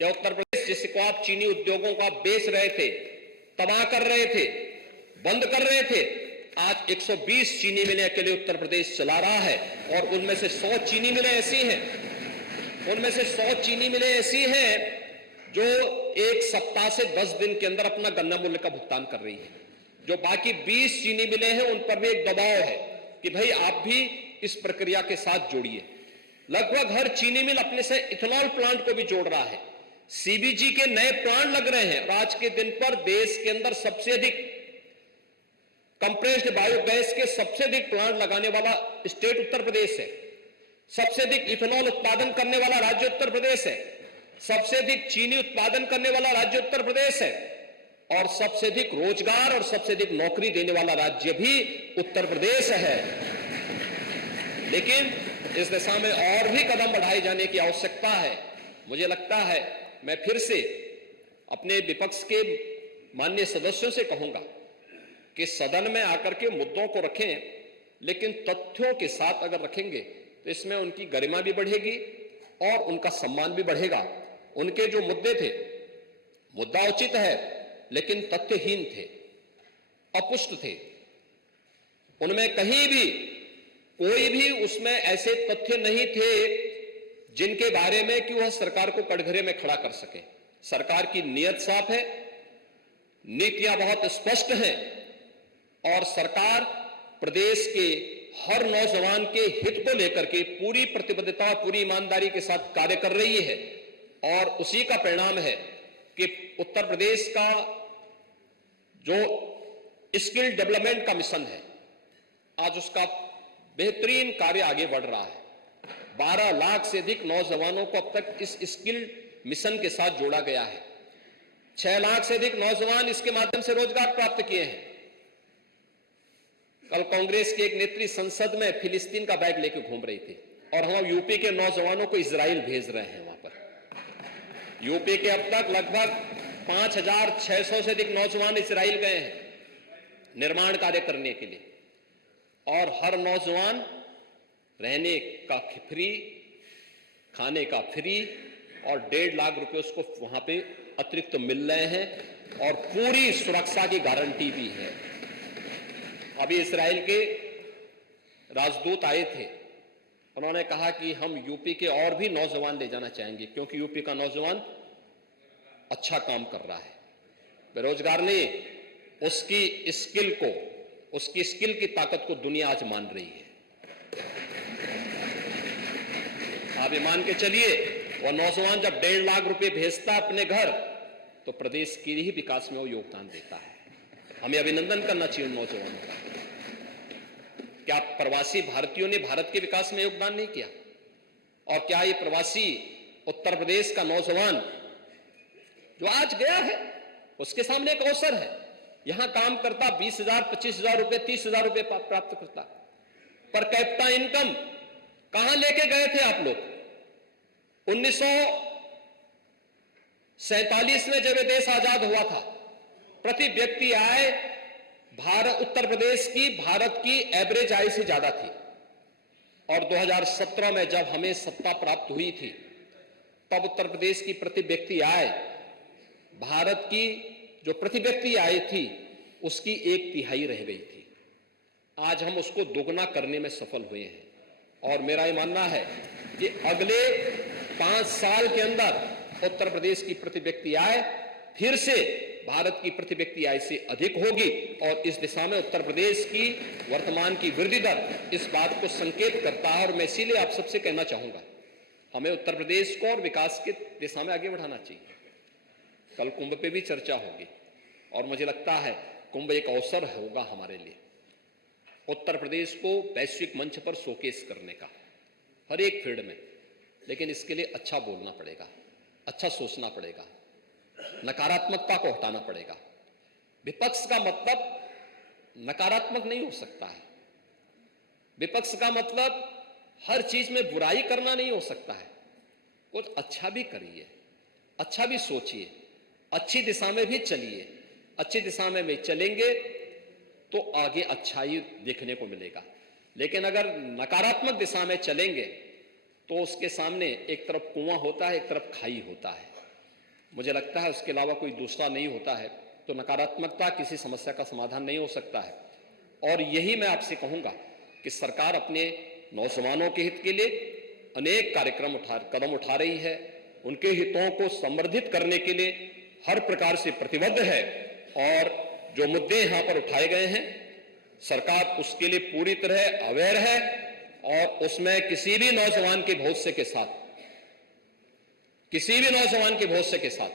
या उत्तर प्रदेश जिसको आप चीनी उद्योगों को आप बेच रहे थे, तबाह कर रहे थे, बंद कर रहे थे, आज 120 चीनी मिलें अकेले उत्तर प्रदेश चला रहा है। और उनमें से 100 चीनी मिलें ऐसी हैं, उनमें से 100 चीनी मिलें ऐसी हैं जो एक सप्ताह से 10 दिन के अंदर अपना गन्ना मूल्य का भुगतान कर रही है। जो बाकी 20 चीनी मिलें हैं उन पर भी एक दबाव है कि भाई आप भी इस प्रक्रिया के साथ जोड़िए। लगभग हर चीनी मिल अपने से इथेनॉल प्लांट को भी जोड़ रहा है, सीबीजी के नए प्लांट लग रहे हैं। और आज के दिन पर देश के अंदर सबसे अधिक कंप्रेस्ड बायोगैस के सबसे अधिक प्लांट लगाने वाला स्टेट उत्तर प्रदेश है, सबसे अधिक इथेनॉल उत्पादन करने वाला राज्य उत्तर प्रदेश है, सबसे अधिक चीनी उत्पादन करने वाला राज्य उत्तर प्रदेश है, और सबसे अधिक रोजगार और सबसे अधिक नौकरी देने वाला राज्य भी उत्तर प्रदेश है। लेकिन इस दिशा में और भी कदम बढ़ाए जाने की आवश्यकता है। मुझे लगता है, मैं फिर से अपने विपक्ष के माननीय सदस्यों से कहूंगा कि सदन में आकर के मुद्दों को रखें, लेकिन तथ्यों के साथ अगर रखेंगे तो इसमें उनकी गरिमा भी बढ़ेगी और उनका सम्मान भी बढ़ेगा। उनके जो मुद्दे थे, मुद्दा उचित है लेकिन तथ्यहीन थे, अपुष्ट थे। उनमें कहीं भी कोई भी उसमें ऐसे तथ्य नहीं थे जिनके बारे में कि वह सरकार को कटघरे में खड़ा कर सके। सरकार की नीयत साफ है, नीतियां बहुत स्पष्ट हैं और सरकार प्रदेश के हर नौजवान के हित को लेकर के पूरी प्रतिबद्धता, पूरी ईमानदारी के साथ कार्य कर रही है। और उसी का परिणाम है कि उत्तर प्रदेश का जो स्किल डेवलपमेंट का मिशन है, आज उसका बेहतरीन कार्य आगे बढ़ रहा है। 12 लाख से अधिक नौजवानों को अब तक इस स्किल मिशन के साथ जोड़ा गया है। 6 लाख से अधिक नौजवान इसके माध्यम से रोजगार प्राप्त किए हैं। कल कांग्रेस के एक नेत्री संसद में फिलिस्तीन का बैग लेकर घूम रही थी और हम यूपी के नौजवानों को इजराइल भेज रहे हैं। वहां पर यूपी के अब तक लगभग 5,600 से अधिक नौजवान इजराइल गए हैं निर्माण कार्य करने के लिए। और हर नौजवान रहने का फ्री, खाने का फ्री और 1.5 लाख रुपए उसको वहां पे अतिरिक्त मिल रहे हैं और पूरी सुरक्षा की गारंटी भी है। अभी इजराइल के राजदूत आए थे, उन्होंने कहा कि हम यूपी के और भी नौजवान ले जाना चाहेंगे क्योंकि यूपी का नौजवान अच्छा काम कर रहा है। बेरोजगार नहीं, उसकी स्किल को, उसकी स्किल की ताकत को दुनिया आज मान रही है। आप ये मान के चलिए, वो नौजवान जब 1.5 लाख रुपए भेजता अपने घर तो प्रदेश के ही विकास में वो योगदान देता है। हमें अभिनंदन करना चाहिए उन नौजवानों का। क्या प्रवासी भारतीयों ने भारत के विकास में योगदान नहीं किया? और क्या ये प्रवासी उत्तर प्रदेश का नौजवान जो आज गया है, उसके सामने एक अवसर है, यहां काम करता 20,000, 25,000 रुपए, 30,000 रुपए प्राप्त करता। पर कैपिटा इनकम कहां लेके गए थे आप लोग? 1947 में जब ये देश आजाद हुआ था, प्रति व्यक्ति आय उत्तर प्रदेश की भारत की एवरेज आय से ज्यादा थी। और 2017 में जब हमें सत्ता प्राप्त हुई थी, तब उत्तर प्रदेश की प्रति व्यक्ति आय भारत की जो प्रति व्यक्ति आय थी उसकी 1/3 रह गई थी। आज हम उसको दोगुना करने में सफल हुए हैं। और मेरा ये मानना है कि अगले 5 साल के अंदर उत्तर प्रदेश की प्रति व्यक्ति आय फिर से भारत की प्रति व्यक्ति आय से अधिक होगी। और इस दिशा में उत्तर प्रदेश की वर्तमान की वृद्धि दर इस बात को संकेत करता है। और मैं इसीलिए आप सबसे कहना चाहूंगा, हमें उत्तर प्रदेश को और विकास की दिशा में आगे बढ़ाना चाहिए। कल कुंभ पे भी चर्चा होगी और मुझे लगता है कुंभ एक अवसर होगा हमारे लिए, उत्तर प्रदेश को वैश्विक मंच पर शोकेस करने का हर एक फील्ड में। लेकिन इसके लिए अच्छा बोलना पड़ेगा, अच्छा सोचना पड़ेगा, नकारात्मकता को हटाना पड़ेगा। विपक्ष का मतलब नकारात्मक नहीं हो सकता है, विपक्ष का मतलब हर चीज में बुराई करना नहीं हो सकता है। कुछ अच्छा भी करिए, अच्छा भी सोचिए, अच्छी दिशा में भी चलिए। अच्छी दिशा में भी चलेंगे तो आगे अच्छाई देखने को मिलेगा। लेकिन अगर नकारात्मक दिशा में चलेंगे तो उसके सामने एक तरफ कुआं होता है, एक तरफ खाई होता है। मुझे लगता है उसके अलावा कोई दूसरा नहीं होता है, तो नकारात्मकता किसी समस्या का समाधान नहीं हो सकता है। और यही मैं आपसे कहूंगा कि सरकार अपने नौजवानों के हित के लिए अनेक कदम उठा रही है, उनके हितों को संवर्धित करने के लिए हर प्रकार से प्रतिबद्ध है, और जो मुद्दे यहां पर उठाए गए हैं सरकार उसके लिए पूरी तरह अवेयर है, और उसमें किसी भी नौजवान के भविष्य के साथ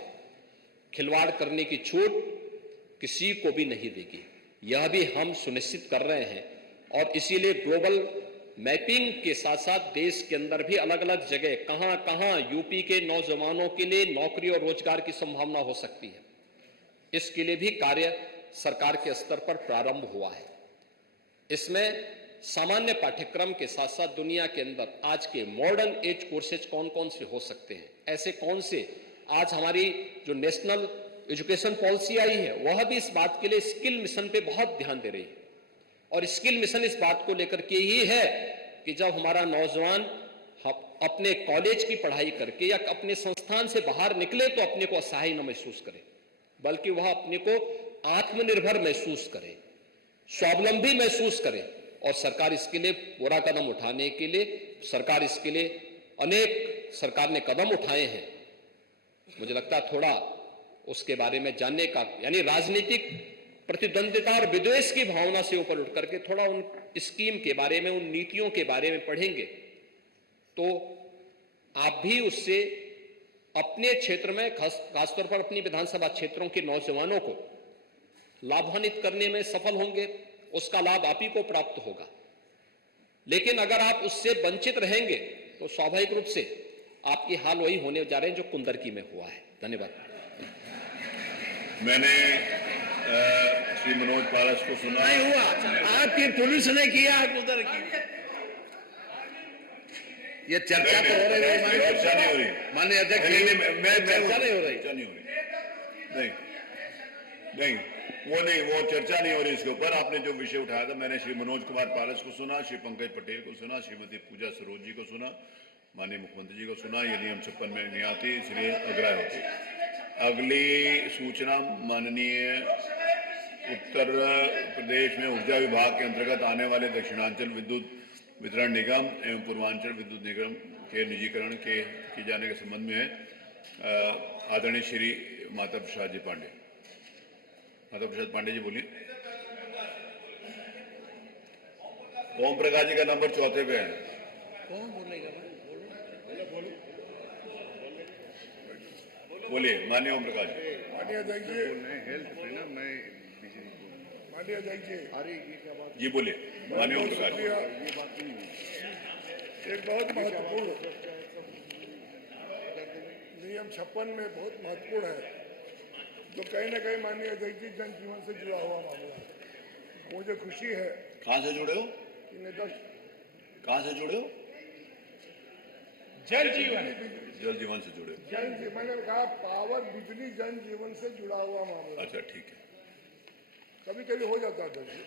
खिलवाड़ करने की छूट किसी को भी नहीं देगी। यह भी हम सुनिश्चित कर रहे हैं, और इसीलिए ग्लोबल मैपिंग के साथ साथ देश के अंदर भी अलग अलग जगह कहां कहां यूपी के नौजवानों के लिए नौकरी और रोजगार की संभावना हो सकती है, इसके लिए भी कार्य सरकार के स्तर पर प्रारंभ हुआ है। इसमें सामान्य पाठ्यक्रम के साथ साथ दुनिया के अंदर आज के मॉडर्न एज कोर्सेज कौन कौन से हो सकते हैं, ऐसे कौन से आज हमारी जो नेशनल एजुकेशन पॉलिसी आई है वह भी इस बात के लिए स्किल मिशन पे बहुत ध्यान दे रही है। और स्किल मिशन इस बात को लेकर के ही है कि जब हमारा नौजवान अपने कॉलेज की पढ़ाई करके या अपने संस्थान से बाहर निकले तो अपने को असहाय न महसूस करे, बल्कि वह अपने को आत्मनिर्भर महसूस करे, स्वावलंबी महसूस करे। और सरकार इसके लिए पूरा कदम उठाने के लिए सरकार ने कदम उठाए हैं। मुझे लगता है थोड़ा उसके बारे में जानने का, यानी राजनीतिक प्रतिद्वंदिता और विद्वेष की भावना से ऊपर उठ करके थोड़ा उन स्कीम के बारे में, उन नीतियों के बारे में पढ़ेंगे तो आप भी उससे अपने क्षेत्र में खासतौर पर अपनी विधानसभा क्षेत्रों के नौजवानों को लाभान्वित करने में सफल होंगे। उसका लाभ आप ही को प्राप्त होगा। लेकिन अगर आप उससे वंचित रहेंगे तो स्वाभाविक रूप से आपकी हाल वही होने जा रहे हैं जो कुंदरकी में हुआ है। धन्यवाद। मैंने श्री मनोज पारस को सुना। नहीं हुआ, आपकी पुलिस ने किया कुंदरकी। ये चर्चा तो हो रही है, चर्चा नहीं हो रही माननीय अध्यक्ष, चर्चा नहीं हो रही। नहीं, वो चर्चा नहीं हो रही इसके ऊपर। आपने जो विषय उठाया था, मैंने श्री मनोज कुमार पारस को सुना, श्री पंकज पटेल को सुना, श्रीमती पूजा सरोज जी को सुना, माननीय मुख्यमंत्री जी को सुना। ये नियम 56 में नहीं आती, इसलिए अग्राह्य होती। अगली सूचना माननीय उत्तर प्रदेश में ऊर्जा विभाग के अंतर्गत आने वाले दक्षिणांचल विद्युत वितरण निगम एवं पूर्वांचल विद्युत निगम के निजीकरण के किए जाने के संबंध में है। आदरणीय श्री माता प्रसाद जी पांडे। माता प्रसाद पांडे जी बोलिए। ओम प्रकाश जी का नंबर 4 पे है। कौन बोलेगा? बोलिए माननीय ओम प्रकाश जी। माननीय अध्यक्ष जी, माननीय अध्यक्ष जी, जी बोलिए माननीय ओम प्रकाश जी। एक बहुत महत्वपूर्ण नियम 56 में बहुत महत्वपूर्ण है, जो कहीं न कहीं माननीय अध्यक्ष जी जनजीवन से जुड़ा हुआ मामला है। मुझे खुशी है। कहाँ से जुड़े हो? कि नेता कहाँ से जुड़े हो? जल जीवन से जुड़े हो। जन जीवन, मैंने कहा पावर, बिजली जन जीवन से जुड़ा हुआ मामला। अच्छा ठीक है। कभी कभी हो जाता है अध्यक्ष जी।